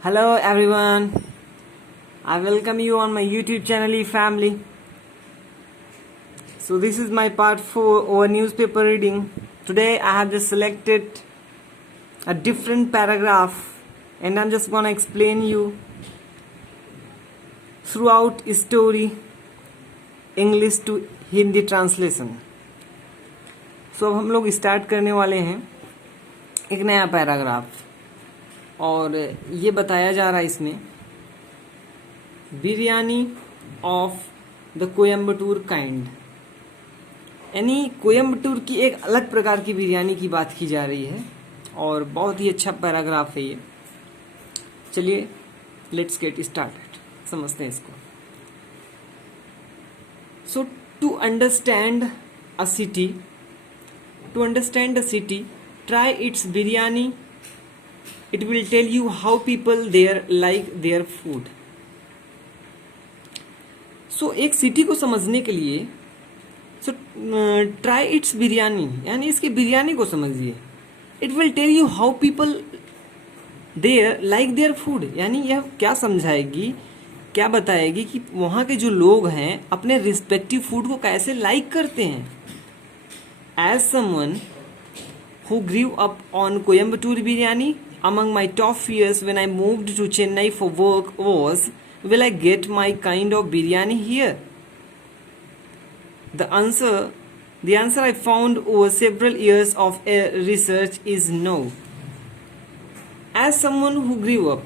Hello everyone, I welcome you on my YouTube channel eFamily. So this is my part 4 over newspaper reading. Today I have just selected a different paragraph and I'm just gonna explain you throughout story English to Hindi translation. So अब हम लोग start करने वाले हैं एक नया paragraph और ये बताया जा रहा है इसमें biryani of the Coimbatore kind, यानी कोयम्बटूर की एक अलग प्रकार की बिरयानी की बात की जा रही है और बहुत ही अच्छा पैराग्राफ है ये. चलिए लेट्स गेट स्टार्टेड, समझते हैं इसको. So to understand a city try its biryani. It will tell you how people there like their food. So एक सिटी को समझने के लिए try its बिरयानी, यानी इसकी बिरयानी को समझिए. It will tell you how people there like their food, यानी यह क्या समझाएगी, क्या बताएगी कि वहाँ के जो लोग हैं अपने रिस्पेक्टिव फूड को कैसे लाइक करते हैं. As someone who grew up on Coimbatore biryani, among my top fears when I moved to Chennai for work was, will I get my kind of biryani here? The answer I found over several years of research is no. As someone who grew up,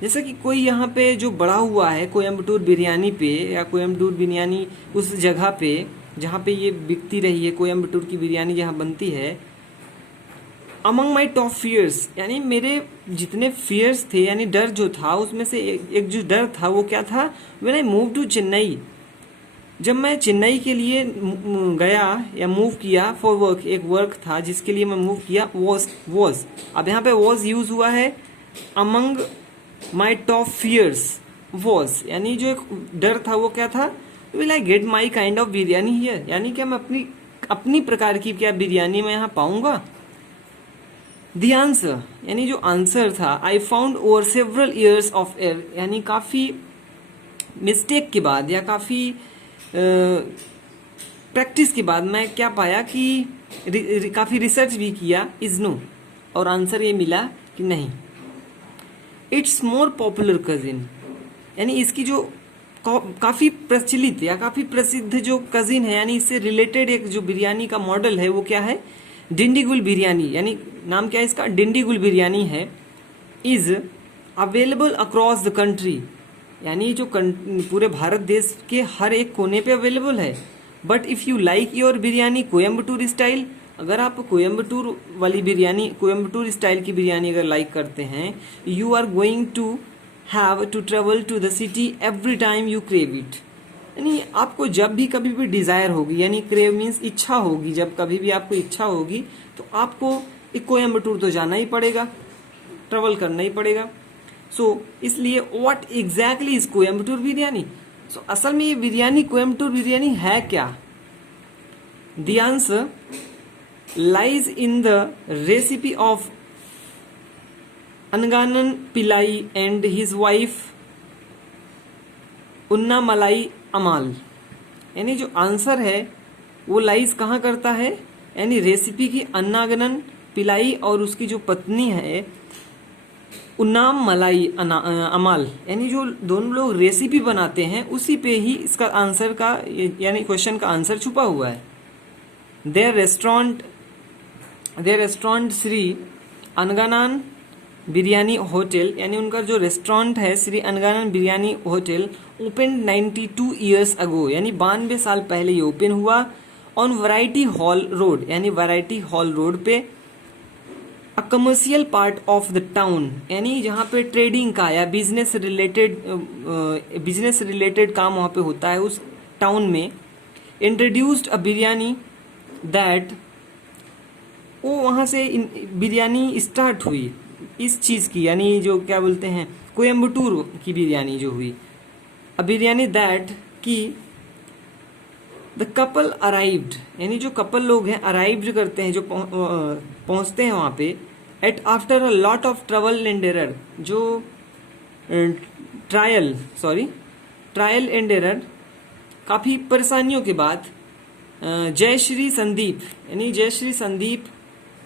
जैसा कि कोई यहाँ पे जो बड़ा हुआ है कोयम्बटूर बिरयानी पे या कोयम्बटूर बिरयानी उस जगह पे जहाँ पे ये बिकती रही है, कोयम्बटूर की बिरयानी जहाँ बनती है. अमंग माई टॉप फियर्स, यानी मेरे जितने फियर्स थे, यानी डर जो था उसमें से एक जो डर था वो क्या था. When I move to Chennai, जब मैं चेन्नई के लिए गया या मूव किया फॉर वर्क, एक वर्क था जिसके लिए मैं मूव किया. वॉज अब यहाँ पे वॉज यूज हुआ है. Among my top fears was, यानी जो एक डर था वो क्या था. Will I get my kind of biryani here, यानी क्या मैं अपनी प्रकार की क्या बिरयानी मैं यहाँ पाऊंगा. The answer, यानी जो आंसर था, I found over several years of air, यानी काफ़ी मिस्टेक के बाद या काफ़ी प्रैक्टिस के बाद मैं क्या पाया कि काफ़ी रिसर्च भी किया. इज नो, और आंसर ये मिला कि नहीं. इट्स मोर पॉपुलर कजिन, यानी इसकी जो काफ़ी प्रचलित या काफ़ी प्रसिद्ध जो कजिन है, यानी इससे रिलेटेड एक जो बिरयानी का मॉडल है वो क्या है, डिंडीगुल बिरयानी, यानी नाम क्या है इसका, डिंडीगुल बिरयानी है. Is available across the country, यानी जो पूरे भारत देश के हर एक कोने पे अवेलेबल है. But if you like your biryani Coimbatore style, अगर आप कोयम्बटूर वाली बिरयानी, कोयम्बटूर स्टाइल की बिरयानी अगर लाइक करते हैं, you are going to have to travel to the city every time you crave it, यानी आपको जब भी कभी भी डिजायर होगी, यानी क्रेव मीन्स इच्छा होगी, जब कभी भी आपको इच्छा होगी तो आपको एक कोयम्बटूर तो जाना ही पड़ेगा, ट्रेवल करना ही पड़ेगा. सो इसलिए what exactly is Coimbatore biryani. So असल में ये बिरयानी कोयम्बटूर बिरयानी है क्या. The answer lies in the recipe of Anganan Pillai and his wife उन्नामलाई अमाल, यानी जो आंसर है वो लाइज कहाँ करता है, यानी रेसिपी की अन्नागनन पिलाई और उसकी जो पत्नी है उन्नाम मलाई अमाल, यानी जो दोनों लोग रेसिपी बनाते हैं उसी पे ही इसका आंसर का, यानी क्वेश्चन का आंसर छुपा हुआ है. Their restaurant Shri Anganan biryani hotel, यानी उनका जो रेस्टोरेंट है Shri Anganan biryani hotel, open 92 years ago, यानी 92 साल पहले ये ओपन हुआ. ऑन वैरायटी हॉल रोड, यानी वैरायटी हॉल रोड पे. A commercial part of the town, यानी जहाँ पे ट्रेडिंग का या बिजनेस रिलेटेड काम वहाँ पे होता है उस टाउन में. इंट्रोड्यूस्ड अ बिरयानी दैट, वो वहाँ से बिरयानी स्टार्ट हुई इस चीज़ की, यानी जो क्या बोलते हैं कोयम्बटूर की बिरयानी जो हुई. अ बिरयानी दैट की द कपल अराइव्ड, यानी जो कपल लोग हैं अराइव्ड करते हैं, जो पहुँचते हैं वहाँ पे. At after a lot of trouble and error, जो ट्रायल एंड एरर, काफ़ी परेशानियों के बाद जयश्री संदीप, यानी Jayashree Sandeep,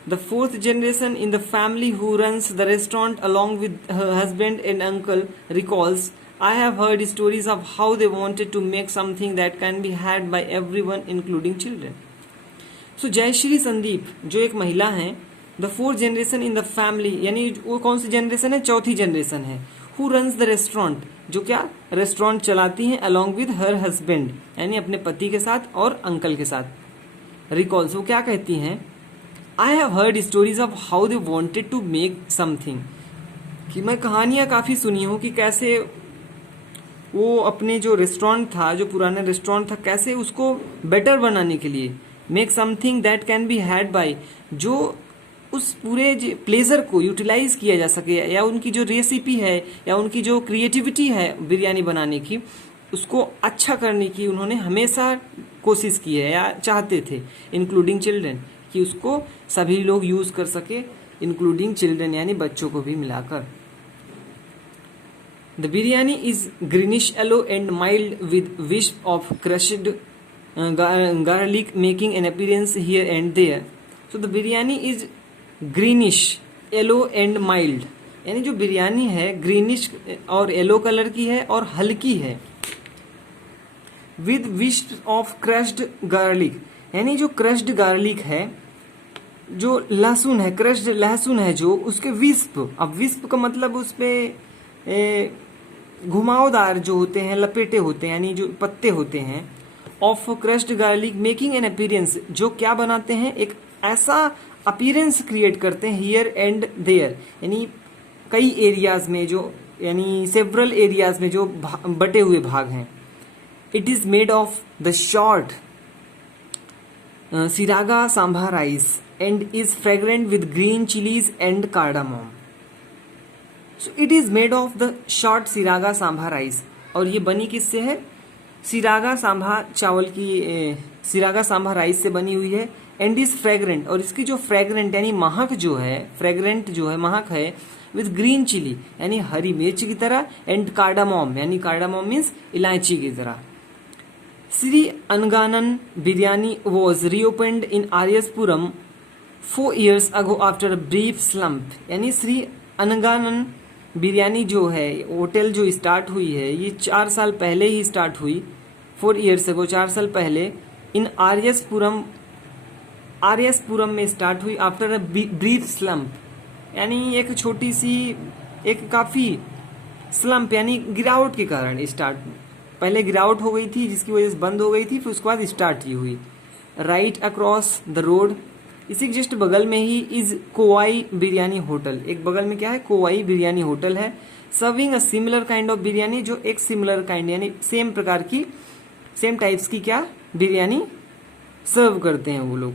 the fourth generation in the family who runs the restaurant along with her husband and uncle, recalls, I have heard stories of how they wanted to make something that can be had by everyone including children. So Jayashree Sandeep जो एक महिला हैं, the fourth generation in the family, यानी वो कौन सी generation है? चौथी generation है. हु रन्स द रेस्टोरेंट, जो क्या रेस्टोरेंट चलाती हैं, अलॉन्ग विद हर हस्बैंड, यानी अपने पति के साथ और अंकल के साथ. रिकॉल्स, वो क्या कहती हैं? I have heard stories of how they wanted to make something, कि मैं कहानियां काफ़ी सुनी हूँ कि कैसे वो अपने जो रेस्टोरेंट था, जो पुराना रेस्टोरेंट था, कैसे उसको बेटर बनाने के लिए, make something that can be had by, जो उस पूरे प्लेजर को यूटिलाइज किया जा सके, या उनकी जो रेसिपी है या उनकी जो क्रिएटिविटी है बिरयानी बनाने की, उसको अच्छा करने की उन्होंने हमेशा कोशिश की है या चाहते थे, इंक्लूडिंग चिल्ड्रन, कि उसको सभी लोग यूज़ कर सके, इंक्लूडिंग चिल्ड्रन यानी बच्चों को भी मिलाकर. The biryani is greenish yellow and mild with wisp of crushed garlic making an appearance here and there. So the biryani is greenish, yellow and mild. यानी जो बिरयानी है ग्रीनिश और येलो कलर की है और हल्की है. With wisp of crushed garlic, यानी जो क्रश्ड गार्लिक है, जो लहसुन है, क्रश्ड लहसुन है, जो उसके विस्प, अब विस्प का मतलब उस पे घुमावदार जो होते हैं, लपेटे होते हैं, यानी जो पत्ते होते हैं, of crushed garlic making an appearance, जो क्या बनाते हैं, एक ऐसा अपीयरेंस क्रिएट करते हैं, हियर एंड देयर, यानी कई एरियाज में, जो यानी सेवरल एरियाज में जो बटे हुए भाग हैं. It is made of the short seeraga samba rice and is fragrant with green chillies and cardamom. So it is made of the short seeraga samba rice, और ये बनी किससे है? सिरागा सांभा चावल की, सिरागा सांभा राइस से बनी हुई है. एंड इज फ्रेग्रेंट, और इसकी जो फ्रेग्रेंट यानी महक जो है, फ्रेग्रेंट जो है महक है, विद ग्रीन चिली यानी हरी मिर्च की तरह, एंड कार्डामोम यानी कार्डामोम मीन्स इलायची की तरह. Shri Anganan biryani was reopened in Aryasapuram 4 years ago after a brief slump, यानी श्री अनगानन बिरयानी जो है होटल जो स्टार्ट हुई है, ये 4 साल पहले ही स्टार्ट हुई, 4 years ago, 4 साल पहले, इन आर्यसपुरम में स्टार्ट हुई, आफ्टर अ ब्रीफ स्लम्प, यानी एक छोटी सी, एक काफ़ी स्लम्प यानी गिरावट के कारण स्टार्ट, पहले गिरावट हो गई थी जिसकी वजह से बंद हो गई थी, फिर उसके बाद स्टार्ट ही हुई. राइट अक्रॉस द रोड, इसी के जस्ट बगल में he is kovai biryani hotel, एक बगल में क्या है? कोवाई बिरयानी होटल है. Serving a similar kind of biryani, जो एक सिमिलर काइंड यानी सेम प्रकार की, सेम टाइप्स की क्या बिरयानी सर्व करते हैं वो लोग.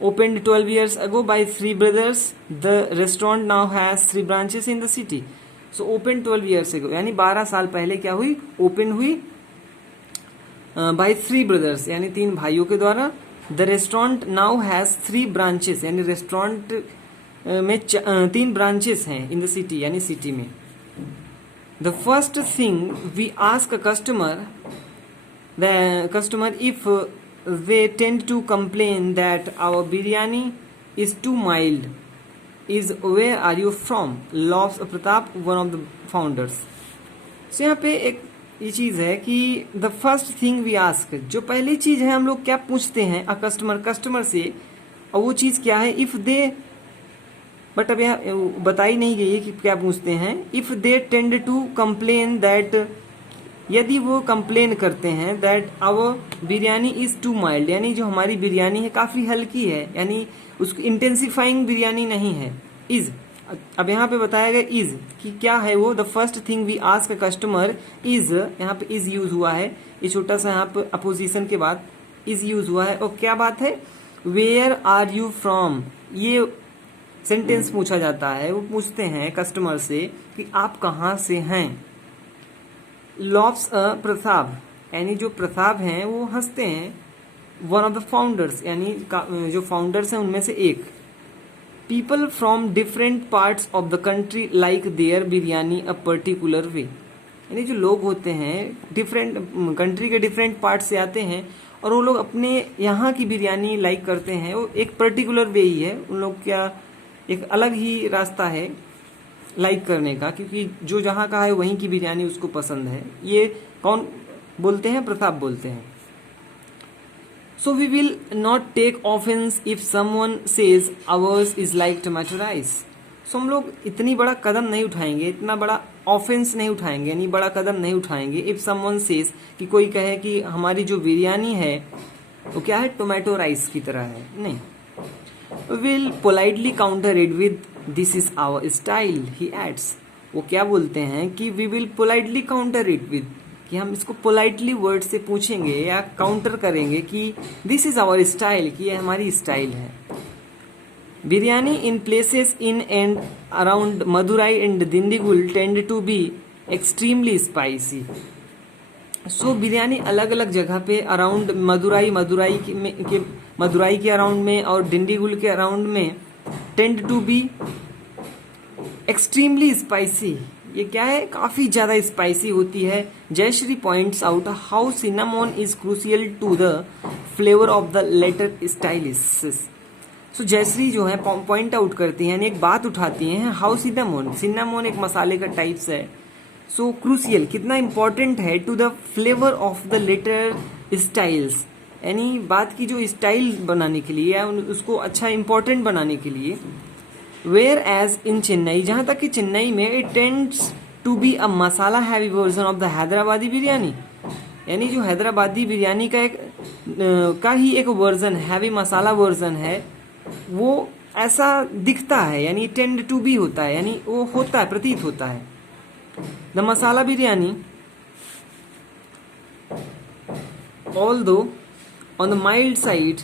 Opened 12 years ago by 3 brothers, the restaurant now has 3 branches in the city. So opened 12 years ago, यानी 12 साल पहले क्या हुई? ओपन हुई बाय 3 brothers, यानी 3 भाइयों के द्वारा. The restaurant now has 3 branches, यानी रेस्टोरेंट में 3 branches हैं इन द सिटी, यानी सिटी में. The first thing we ask a customer if they tend to complain that our biryani is too mild, is where are you from? Lobs Pratap, one of the founders. So यहाँ पे एक ये चीज़ है कि the first thing we ask, जो पहली चीज़ है हम लोग क्या पूछते हैं अ कस्टमर से, और वो चीज़ क्या है? इफ़ दे, बट अब यहाँ बताई नहीं गई है कि क्या पूछते हैं. If they tend to complain that, यदि वो कंप्लेन करते हैं that our biryani is too mild, यानी जो हमारी बिरयानी है काफ़ी हल्की है, यानी उसको इंटेंसिफाइंग बिरयानी नहीं है. इज़, अब यहाँ पे बताया गया इज़ कि क्या है वो. The first thing we ask a customer is, यहाँ पे इज़ यूज़ हुआ है, ये छोटा सा यहाँ पे अपोजिशन के बाद इज़ यूज़ हुआ है. और क्या बात है? वेयर आर यू फ्रॉम, ये सेंटेंस पूछा जाता है. वो पूछते हैं कस्टमर से कि आप कहाँ से हैं. लॉब्स प्रताप, यानी जो प्रताप हैं वो हंसते हैं. वन ऑफ द फाउंडर्स, यानी जो फाउंडर्स हैं उनमें से एक. People from different parts of the country like their biryani a particular way. यानी जो लोग होते हैं डिफरेंट कंट्री के डिफरेंट पार्ट से आते हैं और वो लोग अपने यहाँ की बिरयानी लाइक करते हैं। वो एक पर्टिकुलर वे ही है, उन लोग क्या एक अलग ही रास्ता है लाइक करने का, क्योंकि जो जहाँ का है वहीं की बिरयानी उसको पसंद है। ये कौन बोलते हैं? प्रताप बोलते हैं। So we will not take offence if someone says ours is like tomato rice. So हम लोग इतनी बड़ा कदम नहीं उठाएंगे, इतना बड़ा ऑफेंस नहीं उठाएंगे, यानी बड़ा कदम नहीं उठाएंगे इफ समवन सेज, कि कोई कहे कि हमारी जो बिरयानी है वो क्या है, टोमेटो राइस की तरह है। नहीं, will politely counter it with this is our style he adds. वो क्या बोलते हैं कि we will politely counter it with, कि हम इसको पोलाइटली वर्ड से पूछेंगे या काउंटर करेंगे कि दिस इज आवर स्टाइल, कि ये हमारी स्टाइल है। Biryani in places in and around Madurai and Dindigul tend to be extremely spicy. So biryani अलग अलग जगह पे अराउंड मदुराई के अराउंड में और डिंडीगुल के अराउंड में tend to be extremely spicy. ये क्या है? काफी ज्यादा स्पाइसी होती है। Jayashree points out how cinnamon is crucial to the flavour of the latter styles. So Jayashree जो है पॉइंट आउट करती हैं, यानी एक बात उठाती हैं, हाउ सिनामोन एक मसाले का टाइप्स है। सो क्रूशियल कितना इंपॉर्टेंट है to the flavour of the latter styles, यानी बात की जो स्टाइल बनाने के लिए या उसको अच्छा इंपॉर्टेंट बनाने के लिए। वेयर एज इन चेन्नई, जहां तक कि चेन्नई में it tends to be a masala heavy version of the Hyderabadi biryani, यानी जो हैदराबादी बिरयानी का का ही एक वर्जन, हैवी मसाला वर्जन है, वो ऐसा दिखता है, यानी टेंड टू बी होता है, यानी वो होता है, प्रतीत होता है। The masala biryani although on the mild side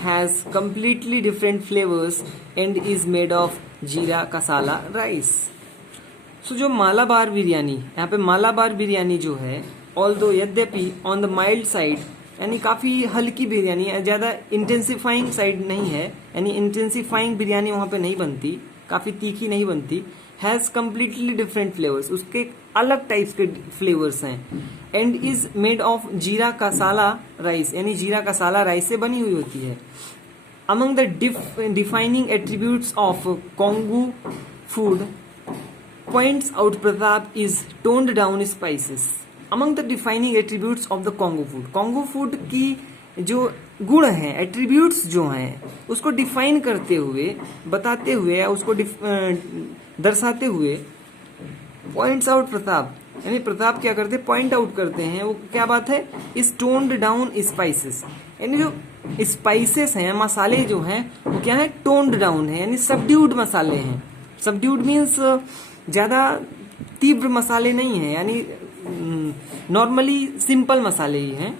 has completely different flavors and is made of जीरा कसाला राइस। सो जो मालाबार बिरयानी, यहाँ पे मालाबार बिरयानी जो है, ऑल्दो यद्यपि ऑन द माइल्ड साइड, यानी काफ़ी हल्की बिरयानी है, ज़्यादा इंटेंसिफाइंग साइड नहीं है, यानी इंटेंसिफाइंग बिरयानी वहाँ पे नहीं बनती, काफ़ी तीखी नहीं बनती। हैज़ कम्प्लीटली डिफरेंट फ्लेवर्स, उसके अलग टाइप्स के फ्लेवर्स हैं। एंड इज मेड ऑफ जीरा कसाला राइस, यानी जीरा कसाला राइस से बनी हुई होती है। Among the defining attributes of Kongu food points out Pratap is toned down spices. Among the defining attributes of the Kongu food की जो गुण हैं, एट्रीब्यूट्स जो हैं, उसको डिफाइन करते हुए, बताते हुए या उसको दर्शाते हुए पॉइंट्स आउट प्रताप, यानी प्रताप क्या करते हैं, पॉइंट आउट करते हैं। वो क्या बात है, इज टोन्ड डाउन स्पाइसेस, यानी जो स्पाइसेस हैं, मसाले जो हैं, वो क्या है, टोन्ड डाउन है, यानी सबड्यूड मसाले हैं। सबड्यूड मीन्स ज्यादा तीव्र मसाले नहीं है, यानी नॉर्मली सिंपल मसाले ही हैं।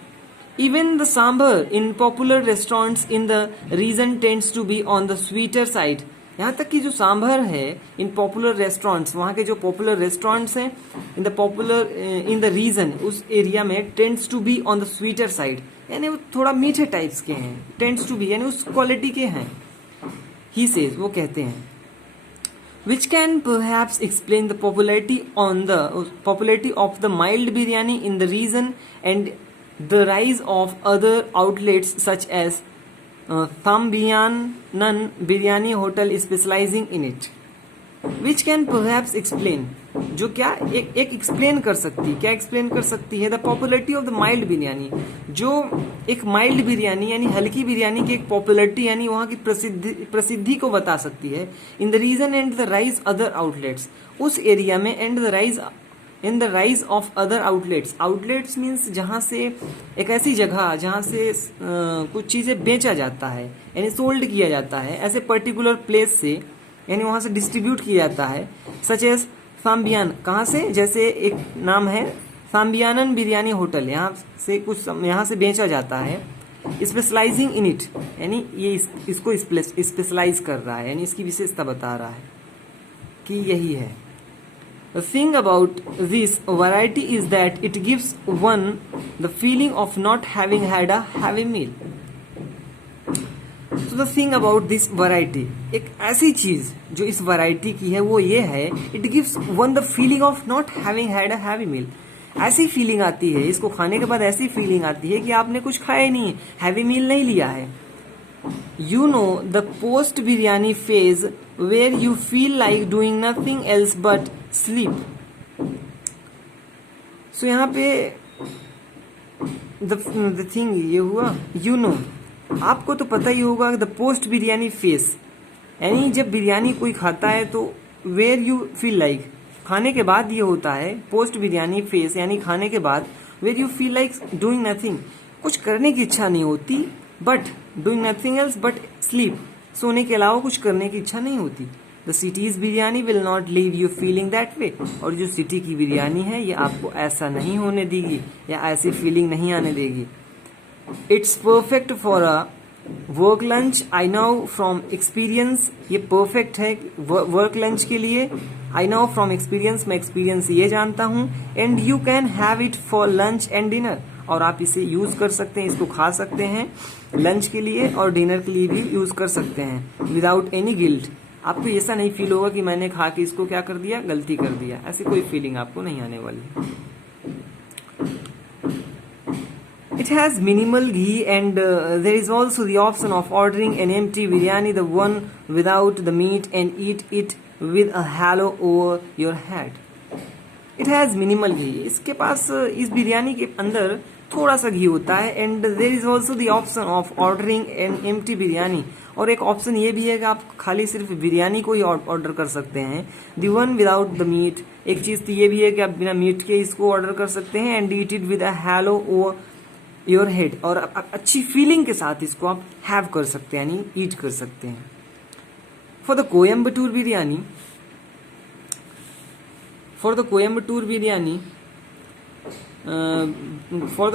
Even the sambar in popular restaurants in the region tends to be on the sweeter side. यहाँ तक कि जो सांभर है इन पॉपुलर रेस्टोरेंट्स, वहाँ के जो पॉपुलर रेस्टोरेंट्स हैं इन द रीजन, उस एरिया में tends to be on the sweeter side, यानी वो थोड़ा मीठे टाइप्स के हैं। टेंड्स टू बी यानी उस क्वालिटी के हैं। ही सेज, वो कहते हैं, which can perhaps explain the popularity of the mild biryani in the region and the rise of other outlets such as Thambiyanan Biryani Hotel specializing in it. Which can perhaps explain, जो क्या एक explain कर सकती, क्या explain कर सकती है, the popularity of the mild biryani, जो एक माइल्ड बिरयानी यानी हल्की बिरयानी की एक पॉपुलरिटी यानी वहाँ की प्रसिद्धि को बता सकती है। In the region and the rise other outlets, उस एरिया में, and the rise of other outlets. Outlets means जहाँ से, एक ऐसी जगह जहाँ से कुछ चीज़ें बेचा जाता है, यानी सोल्ड किया जाता है, ऐसे पर्टिकुलर प्लेस से, यानी वहाँ से डिस्ट्रीब्यूट किया जाता है। सच एज सांबियान, कहाँ से, जैसे एक नाम है सांबियानन बिरयानी होटल, यहाँ से बेचा जाता है। स्पेशलाइजिंग इन इट, यानी ये इसको स्पेशलाइज कर रहा है, यानी इसकी विशेषता बता रहा है कि यही है। The thing about this variety is that it gives one the feeling of not having had a heavy meal. तो तो the thing about this variety, एक ऐसी चीज जो इस वैरायटी की है वो ये है, it gives one the feeling of not having had a heavy meal. ऐसी फीलिंग आती है, इसको खाने के बाद ऐसी फीलिंग आती है कि आपने कुछ खाया ही नहीं है, हैवी मील नहीं लिया है। You know the post biryani phase where you feel like doing nothing else but sleep. So यहाँ पे the thing ये हुआ, you know, आपको तो पता ही होगा the post biryani phase, यानी जब बिरयानी कोई खाता है तो where you feel like, खाने के बाद ये होता है पोस्ट बिरयानी फेस, यानी खाने के बाद where you feel like doing nothing, कुछ करने की इच्छा नहीं होती, but doing nothing else but sleep, सोने के अलावा कुछ करने की इच्छा नहीं होती। The cities biryani will not leave you feeling that way, और जो सिटी की बिरयानी है ये आपको ऐसा नहीं होने देगी या ऐसी फीलिंग नहीं आने देगी। It's perfect for a work lunch, I know from experience, ये परफेक्ट है वर्क लंच के लिए। आई नो फ्रॉम एक्सपीरियंस, मैं एक्सपीरियंस ये जानता हूँ। And you can have it for lunch and dinner, और आप इसे यूज कर सकते हैं, इसको खा सकते हैं लंच के लिए और डिनर के लिए भी यूज कर सकते हैं विदाउट एनी गिल्ट। आपको ऐसा नहीं फील होगा कि मैंने खा के इसको क्या कर दिया, गलती कर दिया, ऐसी कोई फीलिंग आपको नहीं आने वाली। It has minimal ghee and there is also the option of ordering an empty biryani, the one without the meat, and eat it with a halo over your head. It has minimal ghee, इसके पास इस बिरयानी के अंदर थोड़ा सा घी होता है। And there is also the option of ordering an empty biryani, और एक ऑप्शन ये भी है कि आप खाली सिर्फ बिरयानी को ही ऑर्डर कर सकते हैं। The one without the meat, एक चीज तो ये भी है कि आप बिना मीट के इसको ऑर्डर कर सकते हैं। And eat it with a halo over your head, और अच्छी फीलिंग के साथ इसको आप हैव कर सकते हैं, यानी ईट कर सकते हैं। For the Coimbatore biryani, for the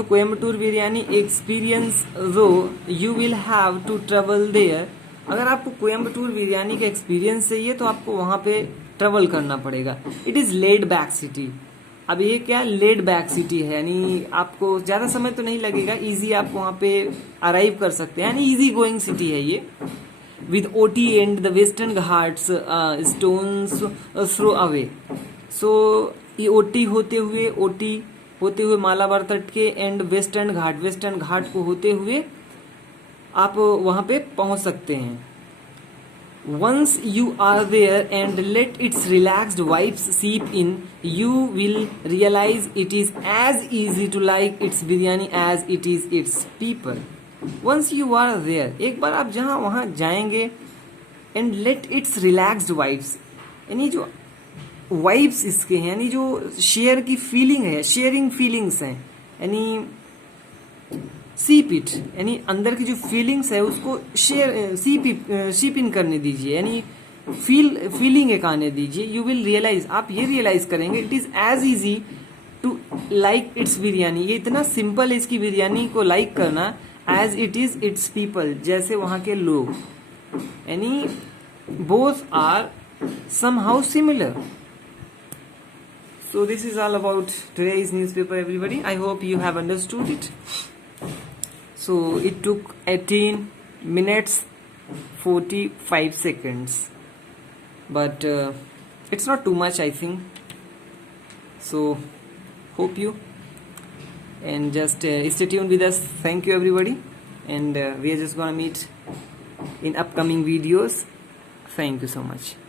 Coimbatore biryani experience, though you will have to travel there, अगर आपको कोयम्बटूर बिरयानी का एक्सपीरियंस चाहिए तो आपको वहां पे ट्रेवल करना पड़ेगा। It is laid back city, अब ये क्या लेड बैक सिटी है, यानी आपको ज्यादा समय तो नहीं लगेगा, इजी आप वहां पे अराइव कर सकते हैं, यानी इजी गोइंग सिटी है ये। With Ooty and the Western Ghats stones throw away, so ये ओटी होते हुए मालाबार तट के एंड वेस्टर्न घाट को होते हुए आप वहां पे पहुंच सकते हैं। Once you are there and let its relaxed vibes seep in, you will realise it is as easy to like its biryani as it is its people. Once you are there, एक बार आप जहां वहां जाएंगे, and let its relaxed vibes, यानी जो vibes इसके हैं, यानी जो शेयर की फीलिंग है, शेयरिंग फीलिंग्स हैं, यानी सीप इट, यानी अंदर की जो फीलिंग्स है उसको शेयर सीप इन करने दीजिए, यानी फीलिंग एक आने दीजिए। यू विल रियलाइज, आप ये रियलाइज करेंगे, it is as easy to like its biryani, ये इतना सिंपल है इसकी बिरयानी को लाइक करना, as it is its people, जैसे वहां के लोग, यानी both are somehow similar. So this is all about today's newspaper, everybody. I hope you have understood it. So it took 18 minutes 45 seconds, but it's not too much, I think. So hope you, and just stay tuned with us. Thank you, everybody, and we are just gonna meet in upcoming videos. Thank you so much.